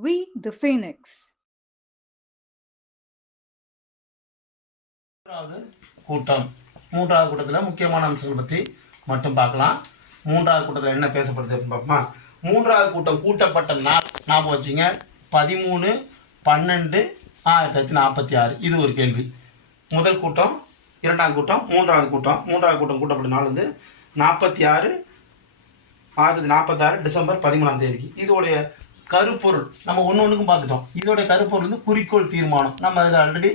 We the Phoenix. மூன்றாவது கூட்டம். மூன்றாவது கூட்டத்தில் முக்கியமான அம்சங்கள் பற்றி மட்டும் பார்க்கலாம். மூன்றாவது கூட்டத்தில் என்ன பேசப்படுது அப்படின்னு பார்ப்போமா? மூன்றாவது கூட்டம் கூட்டப்பட்ட நாள். ஞாபகம் வச்சுங்க. பதிமூணு பன்னெண்டு ஆயிரத்தி தொள்ளாயிரத்தி நாற்பத்தி ஆறு. இது ஒரு கேள்வி. முதல் கூட்டம் இரண்டாம் கூட்டம் மூன்றாவது கூட்டம். மூன்றாவது கூட்டம் கூட்டப்பட்ட நாள் வந்து நாற்பத்தி ஆறு ஆயிரத்தி நாற்பத்தாறு டிசம்பர் பதிமூணாம் தேதிக்கு. இதோடைய கருப்பொருள். நம்ம ஒன்று ஒன்றுக்கும் பார்த்துட்டோம். இதோடைய கருப்பொருள் வந்து குறிக்கோள் தீர்மானம். நம்ம இதை ஆல்ரெடி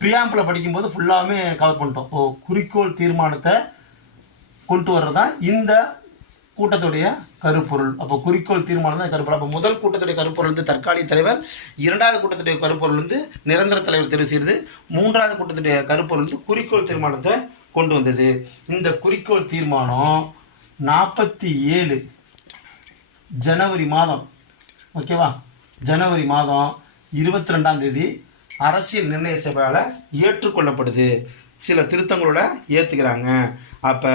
பிரியாம்பில் படிக்கும்போது ஃபுல்லாகவே கவர் பண்ணிட்டோம். ஓ குறிக்கோள் தீர்மானத்தை கொண்டு வர்றது தான் இந்த கூட்டத்துடைய கருப்பொருள். அப்போ குறிக்கோள் தீர்மானம் தான் கருப்பொருள். அப்போ முதல் கூட்டத்துடைய கருப்பொருள் வந்து தற்காலிக தலைவர் இரண்டாவது கூட்டத்துடைய கருப்பொருள் வந்து நிரந்தர தலைவர் தெரிவு செய்கிறது மூன்றாவது கூட்டத்துடைய கருப்பொருள் வந்து குறிக்கோள் தீர்மானத்தை கொண்டு வந்தது. இந்த குறிக்கோள் தீர்மானம் நாற்பத்தி ஏழு ஜனவரி மாதம் ஓகேவா? ஜனவரி மாதம் இருபத்தி ரெண்டாம் தேதி அரசியல் நிர்ணய சபையால் ஏற்றுக்கொள்ளப்படுது. சில திருத்தங்களோட ஏற்றுக்கிறாங்க அப்போ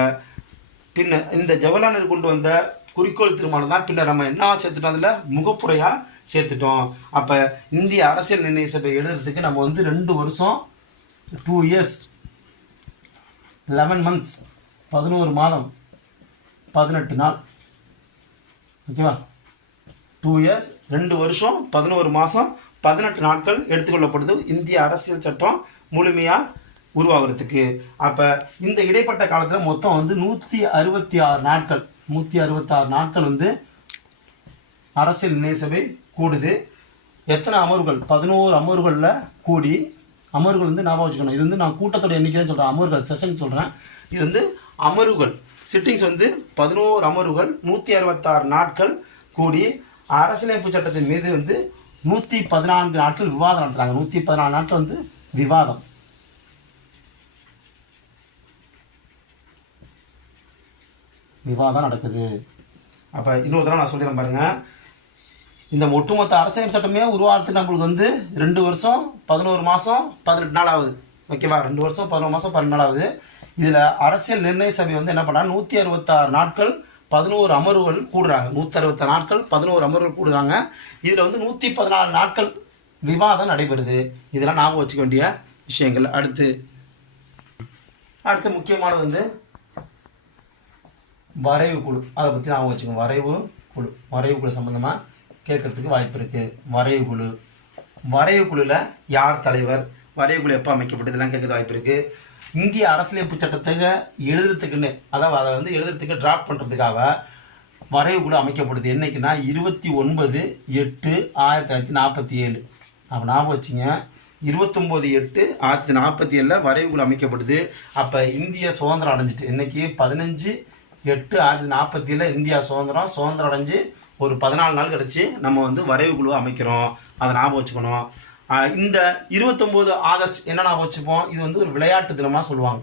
பின்ன இந்த ஜவஹர்லால் நேரு கொண்டு வந்த குறிக்கோள் தீர்மானம் தான். பின்னர் நம்ம என்ன சேர்த்துட்டோம் அதில்? முகப்புரையாக சேர்த்துட்டோம். அப்போ இந்திய அரசியல் நிர்ணய சபை எழுதுறதுக்கு நம்ம வந்து ரெண்டு வருஷம் டூ இயர்ஸ் லெவன் மந்த்ஸ் பதினோரு மாதம் பதினெட்டு நாள். ஓகேவா? டூ இயர்ஸ் ரெண்டு வருஷம் பதினோரு மாதம் பதினெட்டு நாட்கள் எடுத்துக்கொள்ளப்படுது இந்திய அரசியல் சட்டம் முழுமையாக உருவாகிறதுக்கு. அப்போ இந்த இடைப்பட்ட காலத்தில் மொத்தம் வந்து நூற்றி அறுபத்தி ஆறு நாட்கள் நூற்றி அறுபத்தாறு நாட்கள் வந்து அரசியல் நிர்ணய சபை கூடுது. எத்தனை அமர்வுகள்? பதினோரு அமர்வுகளில் கூடி அமர்வுகள் வந்து ஞாபகம் வச்சுக்கணும். இது வந்து நான் கூட்டத்தோட எண்ணிக்கை தான் சொல்கிறேன் அமர்வுகள் செஷன் சொல்கிறேன் இது வந்து அமர்வுகள். சிட்டிங்ஸ் வந்து பதினோரு அமர்வுகள் நூற்றி அறுபத்தாறு நாட்கள் கூடி அரசியலமைப்பு சட்டத்தின் மீது வந்து நூற்றி பதினான்கு நாட்கள் விவாதம் நடத்துகிறாங்க நூற்றி பதினாலு நாட்கள் வந்து விவாதம். விவாதம் நடக்குது. அப்போ இன்னொரு தடவை நான் சொல்லிடுறேன் பாருங்கள் இந்த ஒட்டுமொத்த அரசியல் சட்டமே உருவாகிறதுக்கு நம்மளுக்கு வந்து ரெண்டு வருஷம் பதினோரு மாதம் பதினெட்டு நாள் ஆகுது. ஓகேவா? ரெண்டு வருஷம் பதினோரு மாதம் பதினெட்டு நாள் ஆகுது. இதில் அரசியல் நிர்ணய சபை வந்து என்ன பண்ணால் நூற்றி அறுபத்தாறு நாட்கள் பதினோரு அமர்வுகள் கூடுறாங்க. நூற்றி நாட்கள் பதினோரு அமர்வுகள் கூடுறாங்க. இதில் வந்து நூற்றி பதினாலு நாட்கள் விவாதம் நடைபெறுது. இதெல்லாம் ஞாபகம் வச்சுக்க வேண்டிய விஷயங்கள். அடுத்து அடுத்து முக்கியமானது வந்து வரைவு குழு. அதை பற்றி ஞாபகம் வச்சுக்கோங்க வரைவு குழு. வரைவு குழு சம்மந்தமாக கேட்கறதுக்கு வாய்ப்பு இருக்குது வரைவு குழு. வரைவு குழுவில் யார் தலைவர்? வரைவு எப்போ அமைக்கப்பட்டு இதெல்லாம் கேட்க வாய்ப்பு இருக்குது இந்திய அரசியலமைப்பு சட்டத்தை எழுதுறதுக்குன்னு அதாவது அதை வந்து எழுதுறதுக்கு டிராஃப்ட் பண்ணுறதுக்காக வரைவு குழு அமைக்கப்படுது. என்னைக்குன்னா இருபத்தி ஒன்பது எட்டு ஆயிரத்தி தொள்ளாயிரத்தி நாற்பத்தி ஏழு. அப்போ ஞாபகம் வச்சுங்க இருபத்தொம்போது எட்டு ஆயிரத்தி நாற்பத்தி ஏழில் வரைவு குழு அமைக்கப்படுது. அப்போ இந்திய சுதந்திரம் அடைஞ்சிட்டு இன்னைக்கு பதினஞ்சு எட்டு ஆயிரத்தி நாற்பத்தி ஏழில் இந்தியா சுதந்திரம் சுதந்திரம் அடைஞ்சு ஒரு பதினாலு நாள் கழிச்சு நம்ம வந்து வரைவு குழு அமைக்கிறோம். அதை ஞாபகம் வச்சுக்கணும். இந்த இருபத்தொம்போது ஆகஸ்ட் என்ன நான் வச்சுப்போம்? இது வந்து ஒரு விளையாட்டு தினமாக சொல்லுவாங்க.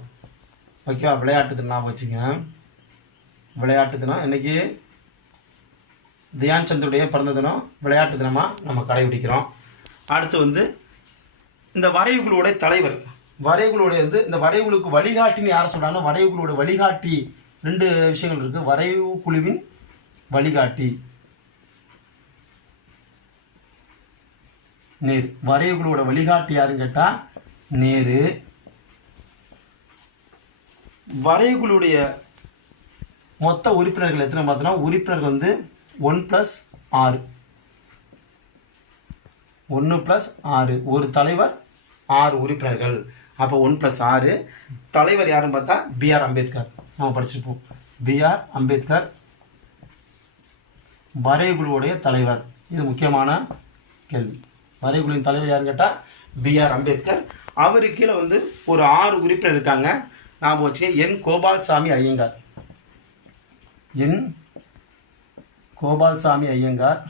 ஓகேவா? விளையாட்டு தினம் வச்சுங்க. விளையாட்டு தினம் இன்னைக்கு தியான் சந்தருடைய பிறந்த தினம். விளையாட்டு தினமாக நம்ம கடைபிடிக்கிறோம். அடுத்து வந்து இந்த வரைவுகளுடைய தலைவர். வரைவுகளுடைய வந்து இந்த வரைவுகளுக்கு வழிகாட்டின்னு யாரை சொல்றாங்கன்னா வரைவுகளோட வழிகாட்டி. ரெண்டு விஷயங்கள் இருக்குது வரைவு குழுவின் வழிகாட்டி. நேரு. வரைவுகளோட வழிகாட்டி யாருன்னு கேட்டா நேரு. வரைவுகளுடைய மொத்த உறுப்பினர்கள் எத்தனை பார்த்தோன்னா உறுப்பினர்கள் வந்து ஒன் ப்ளஸ் ஆறு. ஒன்று ப்ளஸ் ஆறு. ஒரு தலைவர் ஆறு உறுப்பினர்கள். அப்போ ஒன் ப்ளஸ் ஆறு. தலைவர் யாருன்னு பார்த்தா பிஆர் அம்பேத்கர். நம்ம படிச்சிருப்போம். பிஆர் அம்பேத்கர் வரைகுழுவுடைய தலைவர். இது முக்கியமான கேள்வி. வரைகுழுவின் தலைவர் யாருன்னு கேட்டால் பிஆர் அம்பேத்கர். அவரு கீழே வந்து ஒரு ஆறு உறுப்பினர் இருக்காங்க. ஞாபகம் வச்சு என் கோபால்சாமி ஐயங்கார். என் கோபால்சாமி ஐயங்கார்.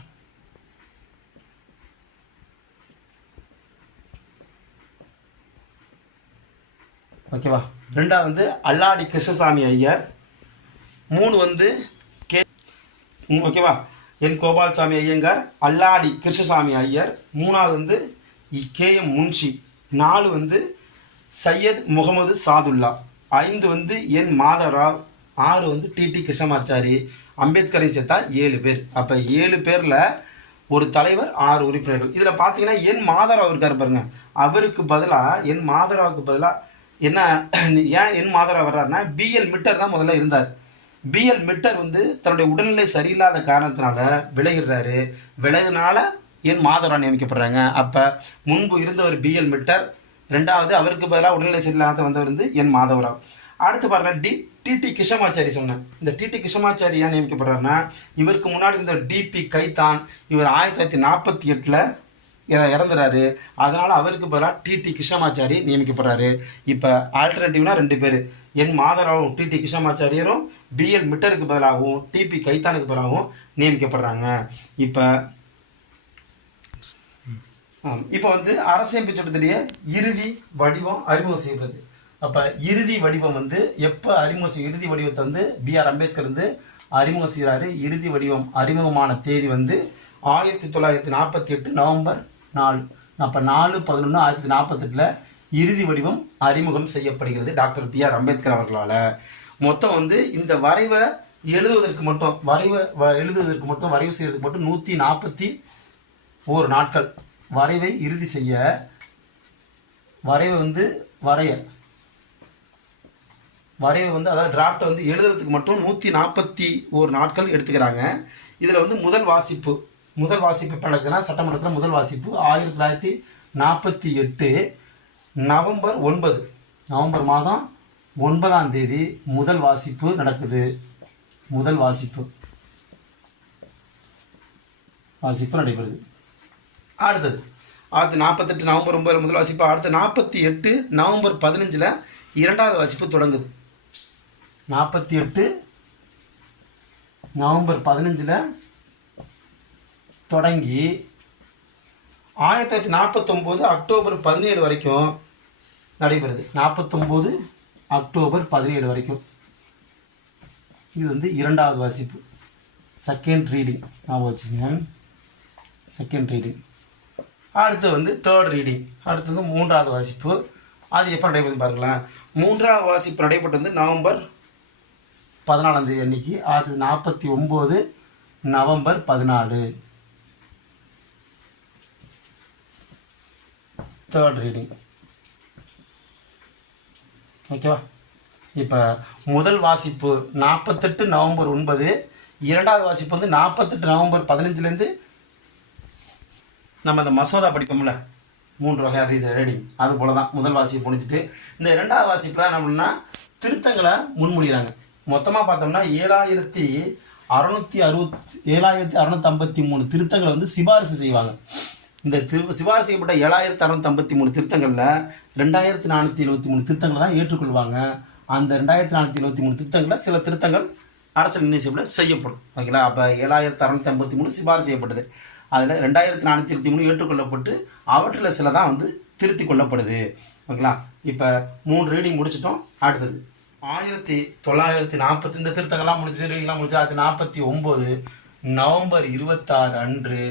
ஓகேவா ரெண்டாவது வந்து அல்லாடி கிருஷ்ணசாமி ஐயர். மூணு வந்து கே ம், ஓகேவா என் கோபால்சாமி ஐயங்கார் அல்லாடி கிருஷ்ணசாமி ஐயர் மூணாவது வந்து கே எம் முன்ஷி நாலு வந்து சையத் முகமது சாதுல்லா ஐந்து வந்து என் மாதராவ் ஆறு வந்து டிடி கிருஷ்ணமாச்சாரி அம்பேத்கரை சேர்த்தா ஏழு பேர். அப்போ ஏழு பேரில் ஒரு தலைவர் ஆறு உறுப்பினர்கள். இதில் பார்த்தீங்கன்னா என் மாதராவ் இருக்கார் பாருங்க. அவருக்கு பதிலாக என் மாதராவுக்கு பதிலாக என்ன ஏன் என் மாதராவ் வர்றாருன்னா பிஎல் மிட்டர் தான் முதல்ல இருந்தார். பிஎல் மிட்டர் வந்து தன்னுடைய உடல்நிலை சரியில்லாத காரணத்தினால விலகிடுறாரு. விலகினால என் மாதவரா நியமிக்கப்படுறாங்க அப்போ முன்பு இருந்தவர் பிஎல் மிட்டர் ரெண்டாவது அவருக்கு பதிலாக உடல்நிலை சரியில்லாத வந்தவர் வந்து என் மாதவராவ். அடுத்து பாருங்க டி டிடி கிருஷ்ணமாச்சாரி சொன்னேன். இந்த டிடி கிருஷ்ணமாச்சாரி ஏன் நியமிக்கப்படுறாருன்னா இவருக்கு முன்னாடி இருந்த டிபி கைத்தான் இவர் ஆயிரத்தி தொள்ளாயிரத்தி நாற்பத்தி எட்டில் இறந்துறாரு. அதனால் அவருக்கு பதிலாக டிடி கிருஷ்ணமாச்சாரி நியமிக்கப்படுறாரு. இப்போ ஆல்டர்னேட்டிவ்னா ரெண்டு பேர். என் மாதராவும் டிடி கிருஷ்ணமாச்சாரியரும் பிஎல் மிட்டருக்கு பதிலாகவும் டிபி கைத்தானுக்கு பதிலாகவும் நியமிக்கப்படுறாங்க. இப்போ இப்போ வந்து அரசியமைப்பு சட்டத்துடைய இறுதி வடிவம் அறிமுகம் செய்யப்படுது. அப்போ இறுதி வடிவம் வந்து எப்போ அறிமுகம் செய்ய இறுதி வடிவத்தை வந்து பிஆர் அம்பேத்கர் வந்து அறிமுகம் செய்கிறாரு இறுதி வடிவம் அறிமுகமான தேதி வந்து ஆயிரத்தி தொள்ளாயிரத்தி நாற்பத்தி எட்டு நவம்பர் நாலு அப்போ நாலு பதினொன்று ஆயிரத்தி நாற்பத்தெட்டில் இறுதி வடிவம் அறிமுகம் செய்யப்படுகிறது டாக்டர் பிஆர் அம்பேத்கர் அவர்களால். மொத்தம் வந்து இந்த வரைவை எழுதுவதற்கு மட்டும் வரைவை வ- எழுதுவதற்கு மட்டும் வரைவு செய்வதற்கு மட்டும் நூற்றி நாற்பத்தி ஓரு நாட்கள். வரைவை இறுதி செய்ய வரைவை வந்து வரைய. வரைவை வந்து அதாவது டிராஃப்டை வந்து எழுதுறதுக்கு மட்டும் நூற்றி நாற்பத்தி ஒரு நாட்கள் எடுத்துக்கிறாங்க. இதில் வந்து முதல் வாசிப்பு முதல் வாசிப்பு எப்போ நடக்குதுன்னா சட்டமன்றத்தில் முதல் வாசிப்பு ஆயிரத்தி தொள்ளாயிரத்தி நாற்பத்தி எட்டு நவம்பர் ஒன்பது. நவம்பர் மாதம் ஒன்பதாம் தேதி முதல் வாசிப்பு நடக்குது. முதல் வாசிப்பு. வாசிப்பு நடைபெறுது. அடுத்தது. அடுத்து நாற்பத்தெட்டு நவம்பர் ஒன்பது முதல் வாசிப்பு? அடுத்து நாற்பத்தி எட்டு நவம்பர் பதினஞ்சில் இரண்டாவது வாசிப்பு தொடங்குது. நாற்பத்தி எட்டு நவம்பர் பதினஞ்சில் தொடங்கி ஆயிரத்தி தொள்ளாயிரத்தி நாற்பத்தொம்போது அக்டோபர் பதினேழு வரைக்கும் நடைபெறுது. நாற்பத்தொம்போது அக்டோபர் பதினேழு வரைக்கும். இது வந்து இரண்டாவது வாசிப்பு. செகண்ட் ரீடிங் ஞாபகம் வச்சுங்க செகண்ட் ரீடிங் அடுத்து வந்து தேர்ட் ரீடிங் அடுத்தது மூன்றாவது வாசிப்பு. அது எப்போ நடைபெறும் பாருங்களேன். மூன்றாவது வாசிப்பு நடைபெற்றது வந்து நவம்பர் பதினாலாந்தேதி அன்னைக்கு. அது நாற்பத்தி ஒம்பது நவம்பர் பதினாலு. தேர்ட் ரீடிங் ஓகேவா? இப்போ முதல் வாசிப்பு நாற்பத்தெட்டு நவம்பர் ஒன்பது இரண்டாவது வாசிப்பு வந்து நாற்பத்தெட்டு நவம்பர் பதினஞ்சுலேருந்து நம்ம இந்த மசோதா படிப்போம்ல. மூன்று வகை ரீஸ் ரீடிங் அது போல தான் முதல் வாசிப்பு முடிஞ்சுட்டு இந்த இரண்டாவது வாசிப்பில் என்ன பண்ணால் திருத்தங்களை முன்மொழிகிறாங்க. மொத்தமாக பார்த்தோம்னா ஏழாயிரத்தி அறநூற்றி அறுபத்தி ஏழாயிரத்தி அறுநூத்தி ஐம்பத்தி மூணு திருத்தங்களை வந்து சிபாரிசு செய்வாங்க. இந்த திரு சிபாரிசு செய்யப்பட்ட ஏழாயிரத்தி அறுநூத்தி ஐம்பத்தி மூணு திருத்தங்களில் ரெண்டாயிரத்தி நானூற்றி எழுபத்தி மூணு திருத்தங்களை தான் ஏற்றுக்கொள்வாங்க. அந்த ரெண்டாயிரத்தி நானூற்றி எழுபத்தி மூணு திருத்தங்களில் சில திருத்தங்கள் அரசு நிர்ணயம் செய்யப்படும்? ஓகேங்களா? அப்போ ஏழாயிரத்தி அறுநூத்தி ஐம்பத்தி மூணு சிபாரிசு செய்யப்பட்டது. அதில் ரெண்டாயிரத்தி நானூற்றி இருபத்தி மூணு ஏற்றுக்கொள்ளப்பட்டு அவற்றில் சில தான் வந்து திருத்தி கொள்ளப்படுது. ஓகேங்களா? இப்போ மூணு ரீடிங் முடிச்சிட்டோம். அடுத்தது. ஆயிரத்தி தொள்ளாயிரத்தி நாற்பத்தி இந்த திருத்தங்கள்லாம் முடிஞ்சு ரீடிங்லாம் முடிஞ்சு ஆயிரத்தி நாற்பத்தி ஒம்பது நவம்பர் இருபத்தாறு அன்று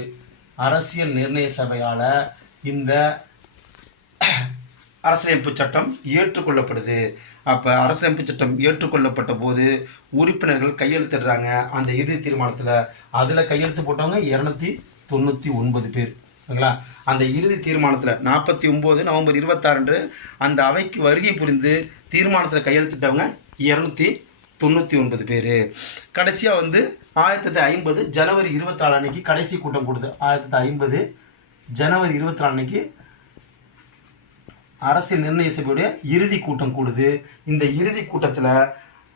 அரசியல் நிர்ணய சபையால் இந்த அரசியலமைப்பு சட்டம் ஏற்றுக்கொள்ளப்படுது. அப்போ அரசியலமைப்பு சட்டம் ஏற்றுக்கொள்ளப்பட்ட போது உறுப்பினர்கள் கையெழுத்திடுறாங்க. அந்த இறுதி தீர்மானத்தில் அதில் கையெழுத்து போட்டவங்க இரநூத்தி தொண்ணூற்றி ஒன்பது பேர். ஓகேங்களா? அந்த இறுதி தீர்மானத்தில் நாற்பத்தி ஒம்பது நவம்பர் இருபத்தாறு அந்த அவைக்கு வருகை புரிந்து தீர்மானத்தில் கையெழுத்திட்டவங்க இரநூத்தி தொண்ணூற்றி ஒன்பது பேர். கடைசியாக வந்து ஆயிரத்தி தொள்ளாயிரத்தி ஐம்பது ஜனவரி இருபத்தி நாலு அன்னைக்கு கடைசி கூட்டம் கொடுது. ஆயிரத்தி தொள்ளாயிரத்தி ஐம்பது ஜனவரி இருபத்தி நாலு அன்னைக்கு அரசியல் நிர்ணய சபையுடைய இறுதி கூட்டம் கூடுது. இந்த இறுதி கூட்டத்தில்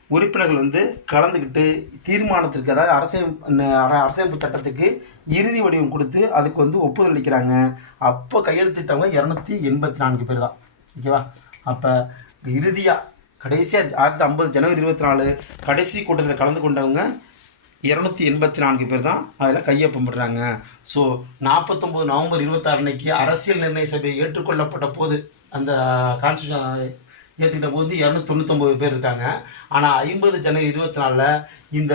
உறுப்பினர்கள் வந்து கலந்துக்கிட்டு தீர்மானத்திற்கு அதாவது அரசியல் அர- அரசியலமைப்பு சட்டத்துக்கு இறுதி வடிவம் கொடுத்து அதுக்கு வந்து ஒப்புதல் அளிக்கிறாங்க. அப்போ கையெழுத்திட்டவங்க இரநூத்தி எண்பத்தி நான்கு பேர் தான். ஓகேவா? அப்போ இறுதியாக கடைசியாக ஆயிரத்தி ஐம்பது ஜனவரி இருபத்தி நாலு கடைசி கூட்டத்தில் கலந்து கொண்டவங்க இரநூத்தி எண்பத்தி நான்கு பேர் தான் அதில் கையொப்பம் போடுறாங்க. ஸோ நாற்பத்தொம்போது நவம்பர் இருபத்தாறு அன்னைக்கு அரசியல் நிர்ணய சபை ஏற்றுக்கொள்ளப்பட்ட போது அந்த கான்ஸ்டியூஷன் ஏற்றுக்கிட்ட போது இரநூத்தி தொண்ணூத்தொம்பது பேர் இருக்காங்க. ஆனால் ஐம்பது ஜனவரி இருபத்தி நாலில் இந்த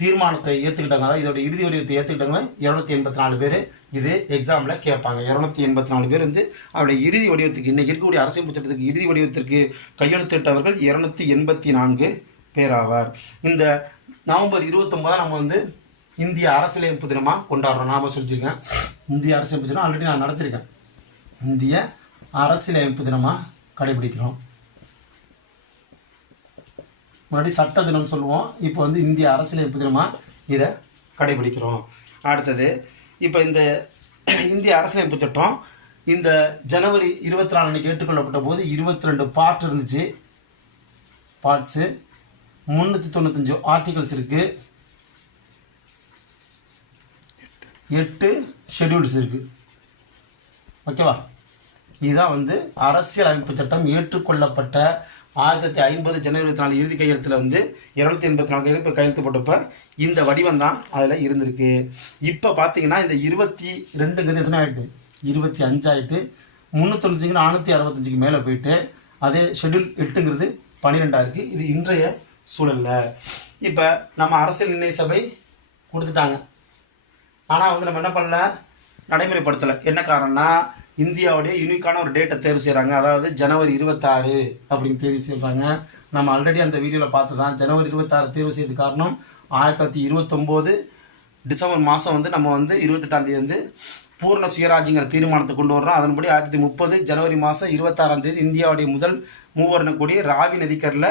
தீர்மானத்தை ஏற்றுக்கிட்டாங்க அதாவது இதோட இறுதி வடிவத்தை ஏற்றுக்கிட்டாங்க இரநூத்தி எண்பத்தி நாலு பேர். இது எக்ஸாமில் கேட்பாங்க. இரநூத்தி எண்பத்தி நாலு பேர் வந்து அவருடைய இறுதி வடிவத்துக்கு இன்னைக்கு இருக்கக்கூடிய அரசியல் சட்டத்துக்கு இறுதி வடிவத்திற்கு கையெழுத்திட்டவர்கள் இரநூத்தி எண்பத்தி நான்கு பேர் ஆவார். இந்த நவம்பர் இருபத்தொம்போதான் நம்ம வந்து இந்திய அரசியலமைப்பு தினமாக கொண்டாடுறோம். நாம சொல்லிச்சிருக்கேன். இந்திய அரசியலமைப்பு தினம் ஆல்ரெடி நான் நடத்திருக்கேன். இந்திய அரசியலமைப்பு தினமாக கடைபிடிக்கிறோம். மறுபடியும் சட்ட தினம் சொல்லுவோம். இப்போ வந்து இந்திய அரசியலமைப்பு தினமாக இதை கடைபிடிக்கிறோம். அடுத்தது இப்போ இந்த இந்திய அரசியலமைப்பு சட்டம் இந்த ஜனவரி இருபத்தி நாலு அன்னைக்கு ஏற்றுக்கொள்ளப்பட்ட போது இருபத்தி ரெண்டு பார்ட் இருந்துச்சு பார்ட்ஸு முந்நூற்றி தொண்ணூத்தஞ்சு ஆர்டிகல்ஸ் இருக்குது எட்டு ஷெட்யூல்ஸ் இருக்குது ஓகேவா இதுதான் வந்து அரசியல் அமைப்பு சட்டம் ஏற்றுக்கொள்ளப்பட்ட ஆயிரத்தி ஐம்பது ஜனவரி இருபத்தி நாலு இறுதி கையெழுத்தில் வந்து இருநூத்தி எண்பத்தி நாலு கையெழுத்து கையெழுத்து இந்த வடிவம் தான் அதில் இருந்திருக்கு. இப்போ பார்த்தீங்கன்னா இந்த இருபத்தி ரெண்டுங்கிறது எத்தனை ஆகிட்டு இருபத்தி அஞ்சாயிட்டு முந்நூற்றொஞ்சுக்கு நானூற்றி அறுபத்தஞ்சுக்கு மேலே போயிட்டு அதே ஷெட்யூல் எட்டுங்கிறது பன்னிரெண்டாக இருக்குது இது இன்றைய சூழலில். இப்போ நம்ம அரசியல் நிர்ணய சபை கொடுத்துட்டாங்க. ஆனால் வந்து நம்ம என்ன பண்ணல? நடைமுறைப்படுத்தலை. என்ன காரணம்னா இந்தியாவுடைய யூனிக்கான ஒரு டேட்டை தேர்வு செய்கிறாங்க அதாவது ஜனவரி இருபத்தாறு அப்படின்னு தேர்வு செய்கிறாங்க நம்ம ஆல்ரெடி அந்த வீடியோவில் பார்த்து தான் ஜனவரி இருபத்தாறு தேர்வு செய்த காரணம் ஆயிரத்தி தொள்ளாயிரத்தி இருபத்தொம்போது டிசம்பர் மாதம் வந்து நம்ம வந்து இருபத்தெட்டாந்தேதி வந்து பூர்ண சுயராஜ்யங்கிற தீர்மானத்தை கொண்டு வர்றோம். அதன்படி ஆயிரத்தி தொள்ளாயிரத்தி முப்பது ஜனவரி மாதம் இருபத்தாறாம் தேதி இந்தியாவுடைய முதல் மூவர்ண கொடி ராவி நதிக்கரில்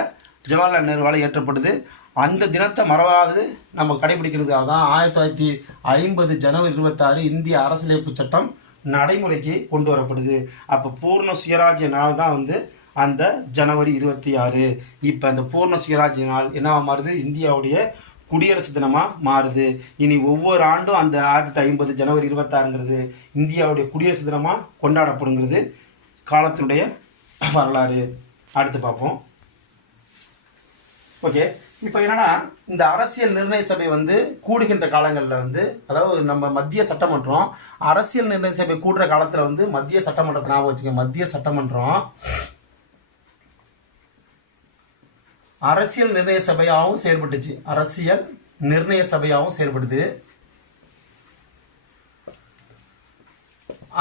ஜவஹர்லால் நேருவால் ஏற்றப்படுது. அந்த தினத்தை மறவாது நம்ம கடைபிடிக்கிறதுக்காக தான் ஆயிரத்தி தொள்ளாயிரத்தி ஐம்பது ஜனவரி இருபத்தாறு இந்திய அரசியலமைப்பு சட்டம் நடைமுறைக்கு கொண்டு வரப்படுது. அப்போ பூர்ண சுயராஜ்ய நாள் தான் வந்து அந்த ஜனவரி இருபத்தி ஆறு. இப்போ அந்த பூர்ண சுயராஜ்ய நாள் என்ன மாறுது? இந்தியாவுடைய குடியரசு தினமாக மாறுது. இனி ஒவ்வொரு ஆண்டும் அந்த ஆயிரத்தி ஐம்பது ஜனவரி இருபத்தாறுங்கிறது இந்தியாவுடைய குடியரசு தினமாக கொண்டாடப்படுங்கிறது காலத்தினுடைய வரலாறு. அடுத்து பார்ப்போம். ஓகே. இப்போ என்னன்னா இந்த அரசியல் நிர்ணய சபை வந்து கூடுகின்ற காலங்களில் வந்து அதாவது நம்ம மத்திய சட்டமன்றம் அரசியல் நிர்ணய சபை கூடுற காலத்தில் வந்து மத்திய சட்டமன்றத்தை ஞாபகம் வச்சுக்க மத்திய சட்டமன்றம் அரசியல் நிர்ணய சபையாகவும் செயல்பட்டுச்சு. அரசியல் நிர்ணய சபையாகவும் செயல்படுது.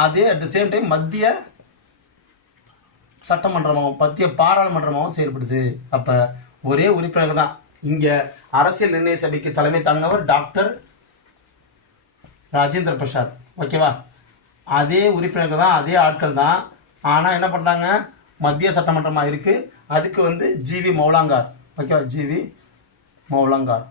அதே அட் த சேம் டைம் மத்திய சட்டமன்றமாகவும் மத்திய பாராளுமன்றமாகவும் செயல்படுது. அப்போ ஒரே உறுப்பினர் தான். இங்கே அரசியல் நிர்ணய சபைக்கு தலைமை தாங்கினவர் டாக்டர் ராஜேந்திர பிரசாத். ஓகேவா? அதே உறுப்பினர்கள் தான் அதே ஆட்கள் தான். ஆனால் என்ன பண்ணுறாங்க மத்திய சட்டமன்றமாக இருக்குது அதுக்கு வந்து ஜிவி மௌலாங்கார். ஓகேவா? ஜிவி மௌலாங்கார்.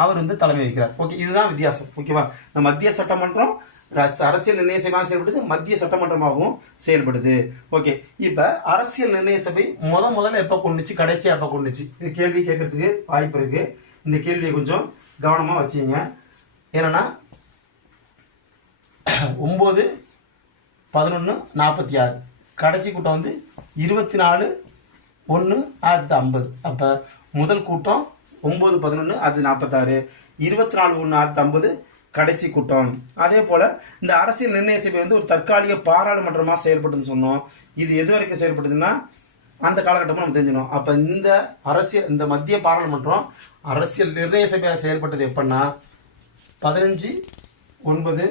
அவர் வந்து தலைமை வைக்கிறார் ஓகே இதுதான் வித்தியாசம். ஓகேவா? இந்த மத்திய சட்டமன்றம் அரசியல் நிர்ணய சபையாக செயல்படுது மத்திய சட்டமன்றமாகவும் செயல்படுது. ஓகே. இப்போ அரசியல் நிர்ணய சபை முத முதல்ல எப்போ கொண்டுச்சு? கடைசியாக எப்போ கொண்டுச்சு? இது கேள்வி கேட்கறதுக்கு வாய்ப்பு இருக்கு. இந்த கேள்வியை கொஞ்சம் கவனமாக வச்சுங்க. ஏன்னா ஒம்பது பதினொன்று நாற்பத்தி ஆறு கடைசி கூட்டம் வந்து இருபத்தி நாலு ஒன்று ஆயிரத்தி ஐம்பது. அப்போ முதல் கூட்டம் ஒம்பது பதினொன்று அது நாற்பத்தாறு இருபத்தி நாலு ஒன்று ஆயிரத்தி ஐம்பது. கடைசி கூட்டம். அதே போல் இந்த அரசியல் நிர்ணய சபை வந்து ஒரு தற்காலிக பாராளுமன்றமாக செயல்பட்டுன்னு சொன்னோம். இது எது வரைக்கும் செயல்படுதுன்னா அந்த காலகட்டமும் நம்ம தெரிஞ்சுக்கணும். அப்போ இந்த அரசியல் இந்த மத்திய பாராளுமன்றம் அரசியல் நிர்ணய சபையாக செயல்பட்டது எப்படின்னா பதினஞ்சு ஒன்பது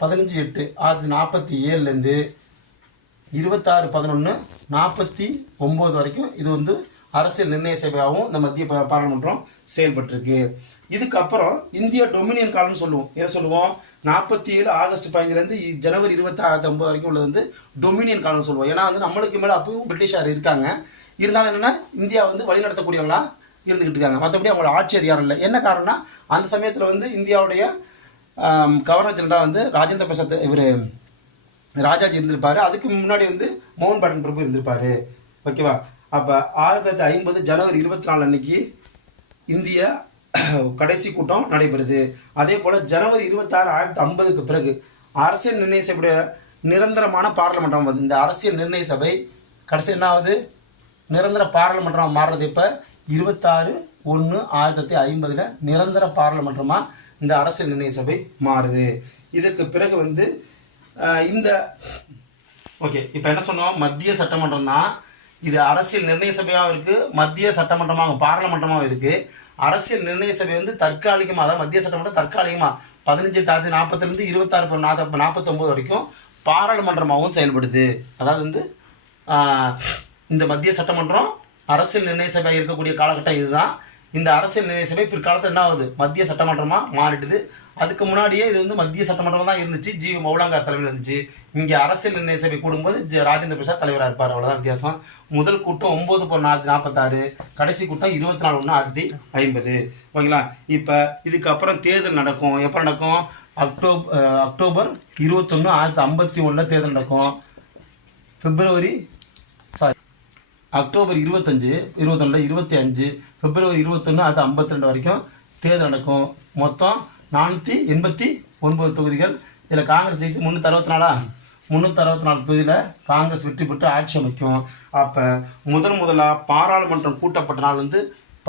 பதினஞ்சு எட்டு ஆயிரத்தி நாற்பத்தி ஏழுலேருந்து இருபத்தாறு பதினொன்று நாற்பத்தி ஒம்பது வரைக்கும் இது வந்து அரசியல் நிர்ணய சபையாகவும் இந்த மத்திய பாராளுமன்றம் செயல்பட்டிருக்கு. இதுக்கப்புறம் இந்தியா டொமினியன் காலம்னு சொல்லுவோம். எதை சொல்லுவோம்? நாற்பத்தி ஏழு ஆகஸ்ட் பதினஞ்சுலேருந்து ஜனவரி இருபத்தி ஆறாயிரத்தி ஐம்பது வரைக்கும் உள்ளது வந்து டொமினியன் காலம்னு சொல்லுவோம். ஏன்னா வந்து நம்மளுக்கு மேலே அப்பவும் பிரிட்டிஷார் இருக்காங்க. இருந்தாலும் என்னென்னா இந்தியா வந்து வழிநடத்தக்கூடியவங்களா இருந்துக்கிட்டு இருக்காங்க. மற்றபடி அவங்களோட ஆட்சியர் யாரும் இல்லை. என்ன காரணம்னா அந்த சமயத்தில் வந்து இந்தியாவுடைய கவர்னர் ஜெனரலாக வந்து ராஜேந்திர பிரசாத் இவர் ராஜாஜி இருந்திருப்பார். அதுக்கு முன்னாடி வந்து மோகன் பாட்டன் பிரபு இருந்திருப்பார். ஓகேவா? அப்போ ஆயிரத்தி தொள்ளாயிரத்தி ஐம்பது ஜனவரி இருபத்தி நாலு அன்னைக்கு இந்தியா கடைசி கூட்டம் நடைபெறுது. அதே போல் ஜனவரி இருபத்தாறு ஆயிரத்தி ஐம்பதுக்கு பிறகு அரசியல் நிர்ணய சபையுடைய நிரந்தரமான பாராளுமன்றம் வந்து இந்த அரசியல் நிர்ணய சபை கடைசி என்னாவது நிரந்தர பாராளுமன்றம் மாறுறது இப்போ இருபத்தாறு ஒன்று ஆயிரத்தி தொள்ளாயிரத்தி ஐம்பதில் நிரந்தர பாராளுமன்றமாக இந்த அரசியல் நிர்ணய சபை மாறுது. இதற்கு பிறகு வந்து இந்த ஓகே இப்போ என்ன சொன்னோம்? மத்திய சட்டமன்றம் தான் இது அரசியல் நிர்ணய சபையாகவும் இருக்குது மத்திய சட்டமன்றமாக பாராளுமன்றமாகவும் இருக்குது அரசியல் நிர்ணய சபை வந்து தற்காலிகமாக அதாவது மத்திய சட்டமன்றம் தற்காலிகமாக பதினஞ்சு டாத்து நாற்பதுலேருந்து இருபத்தாறு நாற்ப நாற்பத்தொம்போது வரைக்கும் பாராளுமன்றமாகவும் செயல்படுது. அதாவது வந்து இந்த மத்திய சட்டமன்றம் அரசியல் நிர்ணய சபை இருக்கக்கூடிய காலகட்டம் இதுதான். இந்த அரசியல் நிலைய சபை பிற்காலத்தில் என்ன ஆகுது? மத்திய சட்டமன்றமாக மாறிடுது அதுக்கு முன்னாடியே இது வந்து மத்திய சட்டமன்றம் தான் இருந்துச்சு. ஜி. மௌலாங்கார் தலைமையில் இருந்துச்சு. இங்கே அரசியல் நிர்ணய சபை கூடும்போது ராஜேந்திர பிரசாத் தலைவராக இருப்பார். அவ்வளோதான் வித்தியாசம். முதல் கூட்டம் ஒம்பது பொண்ணு நாற்பத்தாறு கடைசி கூட்டம் இருபத்தி நாலு ஒன்று ஆயிரத்தி ஐம்பது. ஓகேங்களா? இப்போ இதுக்கப்புறம் தேர்தல் நடக்கும். எப்போ நடக்கும்? அக்டோபர் அக்டோபர் இருபத்தொன்று ஆயிரத்தி ஐம்பத்தி ஒன்றில் தேர்தல் நடக்கும். பிப்ரவரி அக்டோபர் இருபத்தஞ்சு இருபத்தொன்னில் இருபத்தி அஞ்சு பிப்ரவரி இருபத்தொன்று அது ஐம்பத்தி ரெண்டு வரைக்கும் தேர்தல் நடக்கும். மொத்தம் நானூற்றி எண்பத்தி ஒன்பது தொகுதிகள். இதில் காங்கிரஸ் ஜெயிச்சு முந்நூற்றி அறுபத்தி நாலா? முந்நூற்றி அறுபத்தி நாலு தொகுதியில் காங்கிரஸ் வெற்றி பெற்று ஆட்சி அமைக்கும். அப்போ முதன் முதலாக பாராளுமன்றம் கூட்டப்பட்ட நாள் வந்து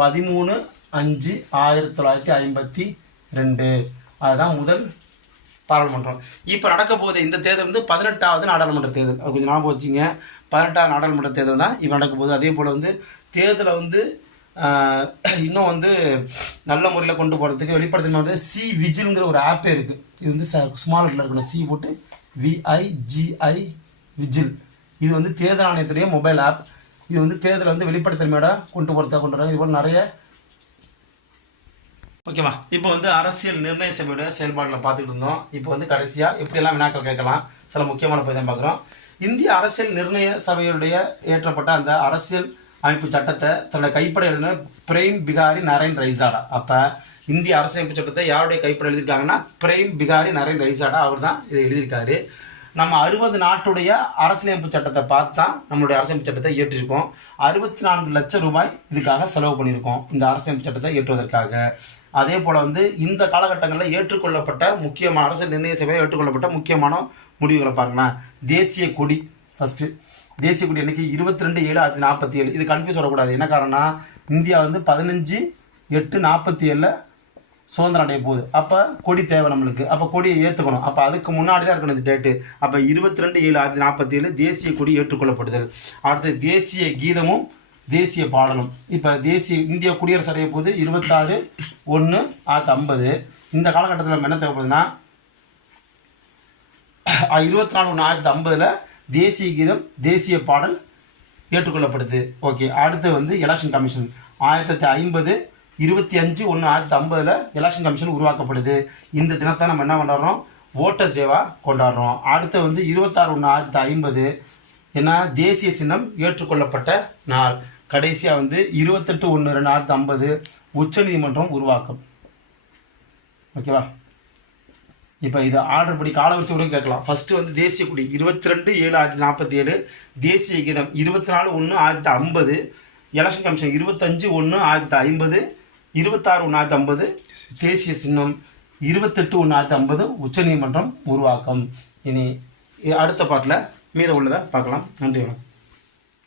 பதிமூணு அஞ்சு ஆயிரத்தி தொள்ளாயிரத்தி ஐம்பத்தி ரெண்டு. அதுதான் முதல் பாராளுமன்றம். இப்போ நடக்க போகுது இந்த தேர்தல் வந்து பதினெட்டாவது நாடாளுமன்ற தேர்தல். அது கொஞ்சம் ஞாபகம் வச்சுங்க. பதினெட்டாவது நாடாளுமன்ற தேர்தல் தான் இப்போ நடக்க போகுது. அதே போல் வந்து தேர்தலை வந்து இன்னும் வந்து நல்ல முறையில் கொண்டு போகிறதுக்கு வெளிப்படுத்தின வந்து சி விஜில்ங்கிற ஒரு ஆப்பே இருக்குது இது வந்து ஸ்மால் லெட்டில் இருக்கணும். சி போட்டு விஐஜிஐ விஜில் இது வந்து தேர்தல் ஆணையத்துடைய மொபைல் ஆப் இது வந்து தேர்தலை வந்து வெளிப்படுத்தன்மையோட கொண்டு போகிறதா கொண்டு வராங்க. இது போல் நிறைய ஓகேவா? இப்போ வந்து அரசியல் நிர்ணய சபையோட செயல்பாடுகளை பார்த்துக்கிட்டு இருந்தோம். இப்போ வந்து கடைசியாக எப்படியெல்லாம் வினாக்கள் கேட்கலாம்? சில முக்கியமான பகுதியை பார்க்குறோம். இந்திய அரசியல் நிர்ணய சபையுடைய ஏற்றப்பட்ட அந்த அரசியல் அமைப்பு சட்டத்தை தன்னோட கைப்பட எழுதின பிரேம் பிகாரி நரேன் ரைசாடா. அப்போ இந்திய அரசியமைப்பு சட்டத்தை யாருடைய கைப்பட எழுதியிருக்காங்கன்னா பிரேம் பிகாரி நரேன் ரைசாடா அவர் தான் இதை எழுதியிருக்காரு. நம்ம அறுபது நாட்டுடைய அரசியலமைப்பு சட்டத்தை பார்த்து தான் நம்மளுடைய அரசியமைப்பு சட்டத்தை ஏற்றிருக்கோம். அறுபத்தி நான்கு லட்சம் ரூபாய் இதுக்காக செலவு பண்ணியிருக்கோம் இந்த அரசியமைப்பு சட்டத்தை ஏற்றுவதற்காக. அதே போல் வந்து இந்த காலகட்டங்களில் ஏற்றுக்கொள்ளப்பட்ட முக்கியமான அரசு நிர்ணய சபையில் ஏற்றுக்கொள்ளப்பட்ட முக்கியமான முடிவுகளை பாருங்களேன். தேசிய கொடி ஃபஸ்ட்டு தேசிய கொடி அன்னைக்கு இருபத்தி ரெண்டு ஏழு ஆயிரத்தி நாற்பத்தி ஏழு. இது கன்ஃபியூஸ் வரக்கூடாது. என்ன காரணம்னா இந்தியா வந்து பதினஞ்சு எட்டு நாற்பத்தி ஏழில் சுதந்திரம் அடைய போகுது. அப்போ கொடி தேவை நம்மளுக்கு. அப்போ கொடியை ஏற்றுக்கணும் அப்போ அதுக்கு முன்னாடி தான் இருக்கணும் இந்த டேட்டு அப்போ இருபத்தி ரெண்டு ஏழு ஆயிரத்தி நாற்பத்தி ஏழு தேசிய கொடி ஏற்றுக்கொள்ளப்படுதல். அடுத்து தேசிய கீதமும் தேசிய பாடலும். இப்போ தேசிய இந்திய குடியரசு அடைய போது இருபத்தாறு ஒன்று ஆயிரத்தி ஐம்பது. இந்த காலகட்டத்தில் நம்ம என்ன தேவைப்படுதுன்னா இருபத்தி நாலு ஒன்று ஆயிரத்தி ஐம்பதில் தேசிய கீதம் தேசிய பாடல் ஏற்றுக்கொள்ளப்படுது. ஓகே அடுத்து வந்து எலெக்ஷன் கமிஷன் ஆயிரத்தி தொள்ளாயிரத்தி ஐம்பது இருபத்தி அஞ்சு ஒன்று ஆயிரத்தி ஐம்பதில் எலெக்ஷன் கமிஷன் உருவாக்கப்படுது. இந்த தினத்தை நம்ம என்ன கொண்டாடுறோம்? ஓட்டர்ஸ் டேவாக கொண்டாடுறோம். அடுத்து வந்து இருபத்தாறு ஒன்று ஆயிரத்தி ஐம்பது ஏன்னா தேசிய சின்னம் ஏற்றுக்கொள்ளப்பட்ட நாள். கடைசியாக வந்து இருபத்தெட்டு ஒன்று ரெண்டாயிரத்து ஐம்பது உச்சநீதிமன்றம் உருவாக்கம். ஓகேவா? இப்போ இது ஆர்டர் படி காலவரிசை கூட கேட்கலாம். ஃபஸ்ட்டு வந்து தேசிய கொடி இருபத்தி ரெண்டு ஏழு ஆயிரத்தி நாற்பத்தி ஏழு தேசிய கீதம் இருபத்தி நாலு ஒன்று ஆயிரத்தி ஐம்பது. எலெக்ஷன் கமிஷன் இருபத்தஞ்சு ஒன்று ஆயிரத்தி ஐம்பது. இருபத்தாறு ஒன்று ஆயிரத்தி ஐம்பது. தேசிய சின்னம் இருபத்தெட்டு ஒன்று ஆயிரத்தி ஐம்பது. உச்சநீதிமன்றம் உருவாக்கம். இனி அடுத்த பாட்டில் மீத உள்ளதை பார்க்கலாம். நன்றி வணக்கம்.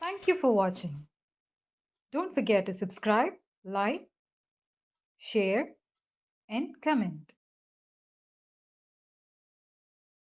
தேங்க்யூ ஃபார் வாட்சிங். Don't forget to subscribe, like, share, and comment.